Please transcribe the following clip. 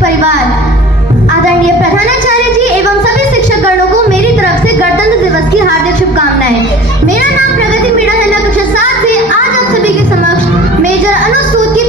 परिवार, आदरणीय प्रधानाचार्य जी एवं सभी शिक्षकगणों को मेरी तरफ से गणतंत्र दिवस की हार्दिक शुभकामनाएं। मेरा नाम प्रगति मीणा है, कक्षा 7 से आज आप सभी के समक्ष मेजर अनुज सूद की